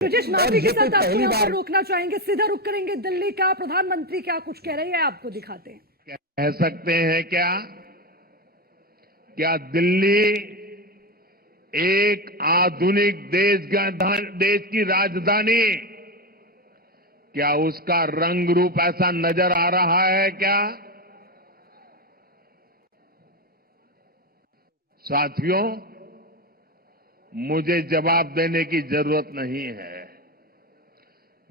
ब्रिजेश नागरिक के साथ आपको यहाँ पर रोकना चाहेंगे, सीधा रुक करेंगे दिल्ली का। प्रधानमंत्री क्या कुछ कह रही है आपको दिखाते हैं। कह सकते हैं क्या दिल्ली एक आधुनिक देश की राजधानी, क्या उसका रंग रूप ऐसा नजर आ रहा है क्या? साथियों, मुझे जवाब देने की जरूरत नहीं है।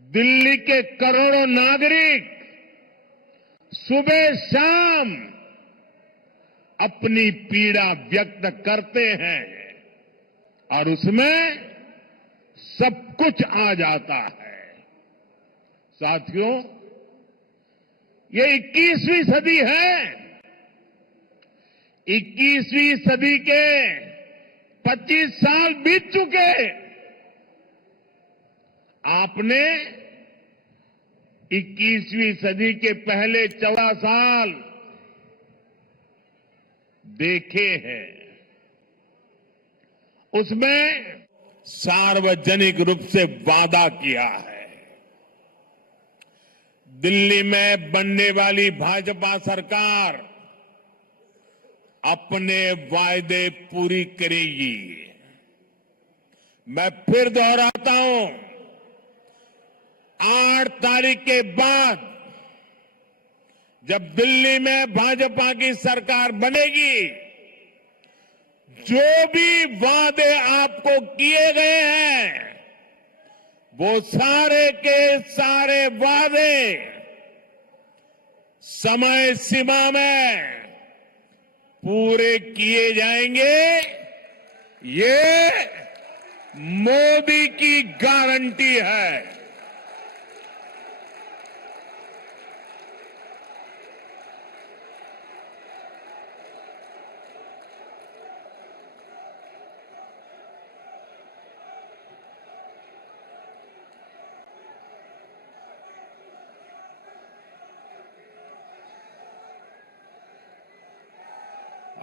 दिल्ली के करोड़ों नागरिक सुबह शाम अपनी पीड़ा व्यक्त करते हैं और उसमें सब कुछ आ जाता है। साथियों, ये 21वीं सदी है। 21वीं सदी के 25 साल बीत चुके। आपने 21वीं सदी के पहले 14 साल देखे हैं। उसमें सार्वजनिक रूप से वादा किया है। दिल्ली में बनने वाली भाजपा सरकार अपने वायदे पूरी करेगी। मैं फिर दोहराता हूं, 8 तारीख के बाद जब दिल्ली में भाजपा की सरकार बनेगी, जो भी वादे आपको किए गए हैं, वो सारे के सारे वादे समय सीमा में पूरे किए जाएंगे। ये मोदी की गारंटी है।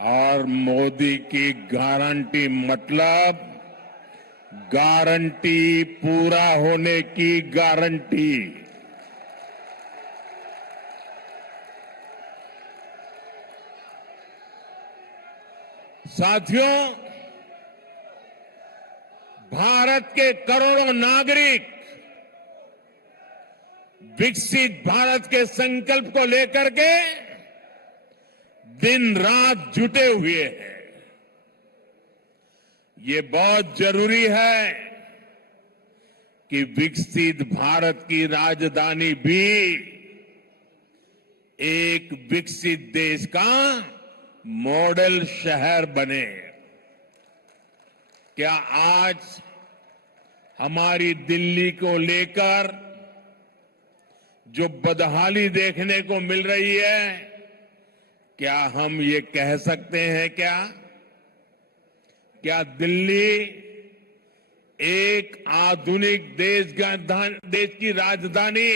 और मोदी की गारंटी मतलब गारंटी पूरा होने की गारंटी। साथियों, भारत के करोड़ों नागरिक विकसित भारत के संकल्प को लेकर के दिन रात जुटे हुए हैं। ये बहुत जरूरी है कि विकसित भारत की राजधानी भी एक विकसित देश का मॉडल शहर बने। क्या आज हमारी दिल्ली को लेकर जो बदहाली देखने को मिल रही है, क्या हम ये कह सकते हैं क्या दिल्ली एक आधुनिक देश की राजधानी,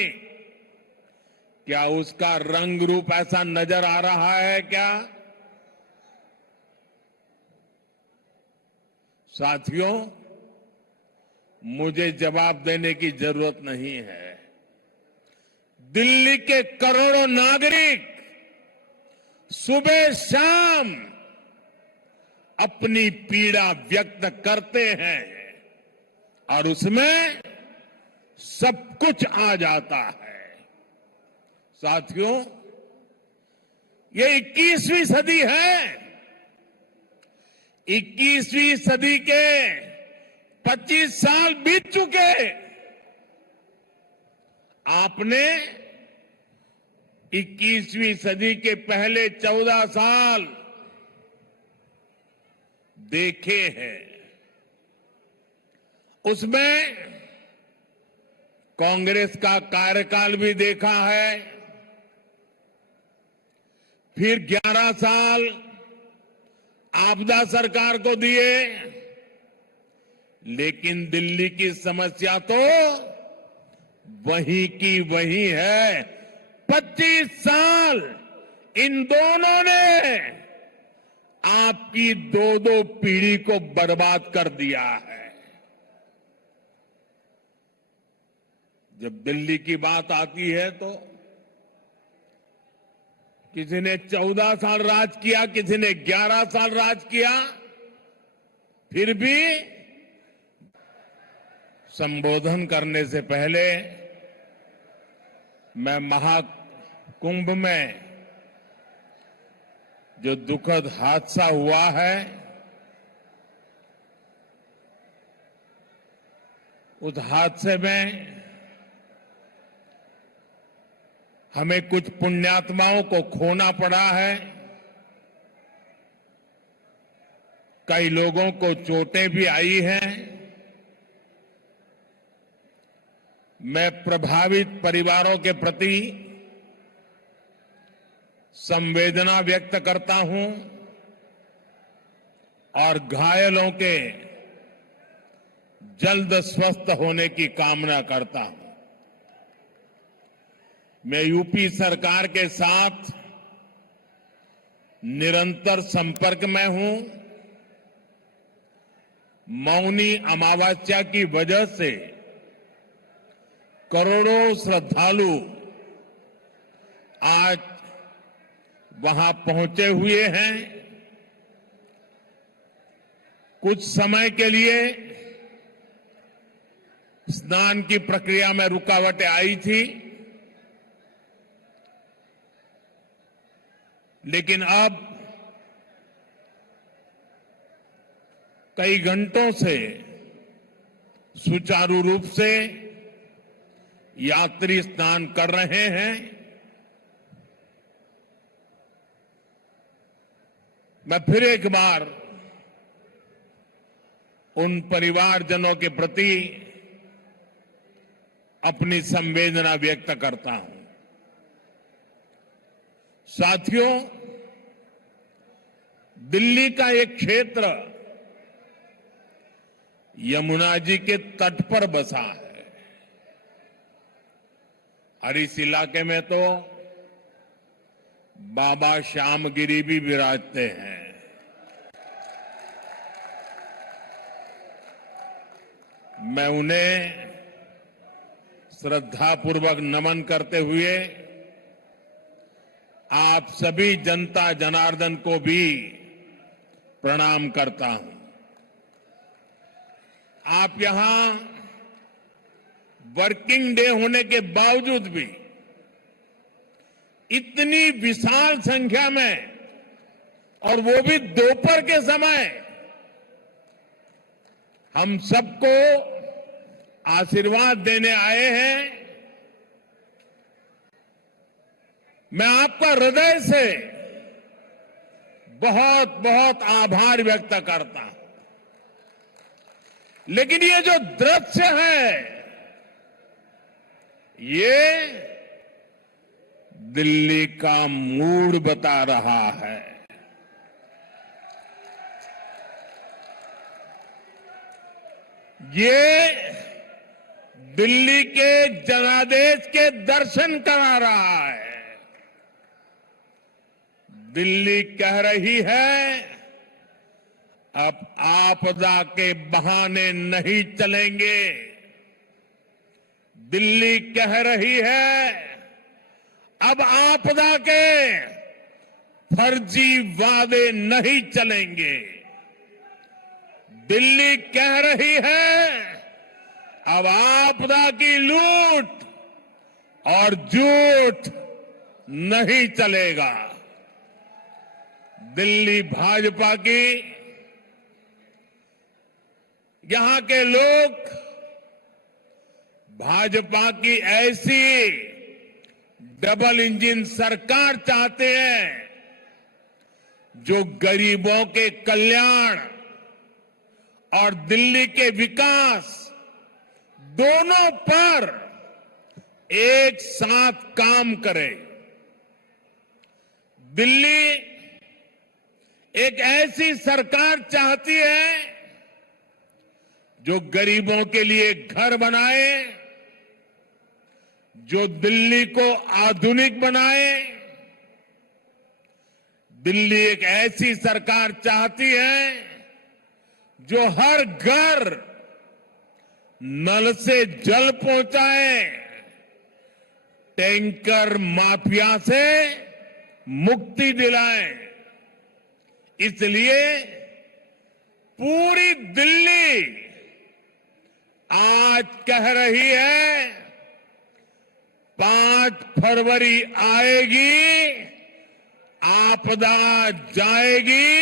क्या उसका रंग रूप ऐसा नजर आ रहा है क्या? साथियों, मुझे जवाब देने की जरूरत नहीं है। दिल्ली के करोड़ों नागरिक सुबह शाम अपनी पीड़ा व्यक्त करते हैं और उसमें सब कुछ आ जाता है। साथियों, ये 21वीं सदी है। 21वीं सदी के 25 साल बीत चुके। आपने 21वीं सदी के पहले 14 साल देखे हैं। उसमें कांग्रेस का कार्यकाल भी देखा है। फिर 11 साल आपदा सरकार को दिए, लेकिन दिल्ली की समस्या तो वही की वही है। 25 साल इन दोनों ने आपकी दो पीढ़ी को बर्बाद कर दिया है। जब दिल्ली की बात आती है तो किसी ने 14 साल राज किया, किसी ने 11 साल राज किया, फिर भी संबोधन करने से पहले मैं महाकुंभ में जो दुखद हादसा हुआ है उस हादसे में हमें कुछ पुण्यात्माओं को खोना पड़ा है, कई लोगों को चोटें भी आई हैं। मैं प्रभावित परिवारों के प्रति संवेदना व्यक्त करता हूं और घायलों के जल्द स्वस्थ होने की कामना करता हूं। मैं यूपी सरकार के साथ निरंतर संपर्क में हूं। मौनी अमावस्या की वजह से करोड़ों श्रद्धालु आज वहां पहुंचे हुए हैं। कुछ समय के लिए स्नान की प्रक्रिया में रुकावटें आई थी, लेकिन अब कई घंटों से सुचारू रूप से यात्री स्नान कर रहे हैं। मैं फिर एक बार उन परिवारजनों के प्रति अपनी संवेदना व्यक्त करता हूं। साथियों, दिल्ली का एक क्षेत्र यमुना जी के तट पर बसा है और इस इलाके में तो बाबा श्यामगिरी भी विराजते हैं। मैं उन्हें श्रद्धापूर्वक नमन करते हुए आप सभी जनता जनार्दन को भी प्रणाम करता हूं। आप यहां वर्किंग डे होने के बावजूद भी इतनी विशाल संख्या में और वो भी दोपहर के समय हम सबको आशीर्वाद देने आए हैं। मैं आपका हृदय से बहुत बहुत आभार व्यक्त करता हूं। लेकिन ये जो दृश्य है ये दिल्ली का मूड बता रहा है। ये दिल्ली के जनादेश के दर्शन करा रहा है। दिल्ली कह रही है अब आपदा के बहाने नहीं चलेंगे। दिल्ली कह रही है अब आपदा के फर्जी वादे नहीं चलेंगे। दिल्ली कह रही है अब आपदा की लूट और झूठ नहीं चलेगा। दिल्ली भाजपा की यहां के लोग भाजपा की ऐसी डबल इंजन सरकार चाहते हैं जो गरीबों के कल्याण और दिल्ली के विकास दोनों पर एक साथ काम करे। दिल्ली एक ऐसी सरकार चाहती है जो गरीबों के लिए घर बनाए, जो दिल्ली को आधुनिक बनाए। दिल्ली एक ऐसी सरकार चाहती है जो हर घर नल से जल पहुंचाए। टैंकर माफिया से मुक्ति दिलाएं। इसलिए पूरी दिल्ली आज कह रही है 5 फरवरी आएगी, आपदा जाएगी,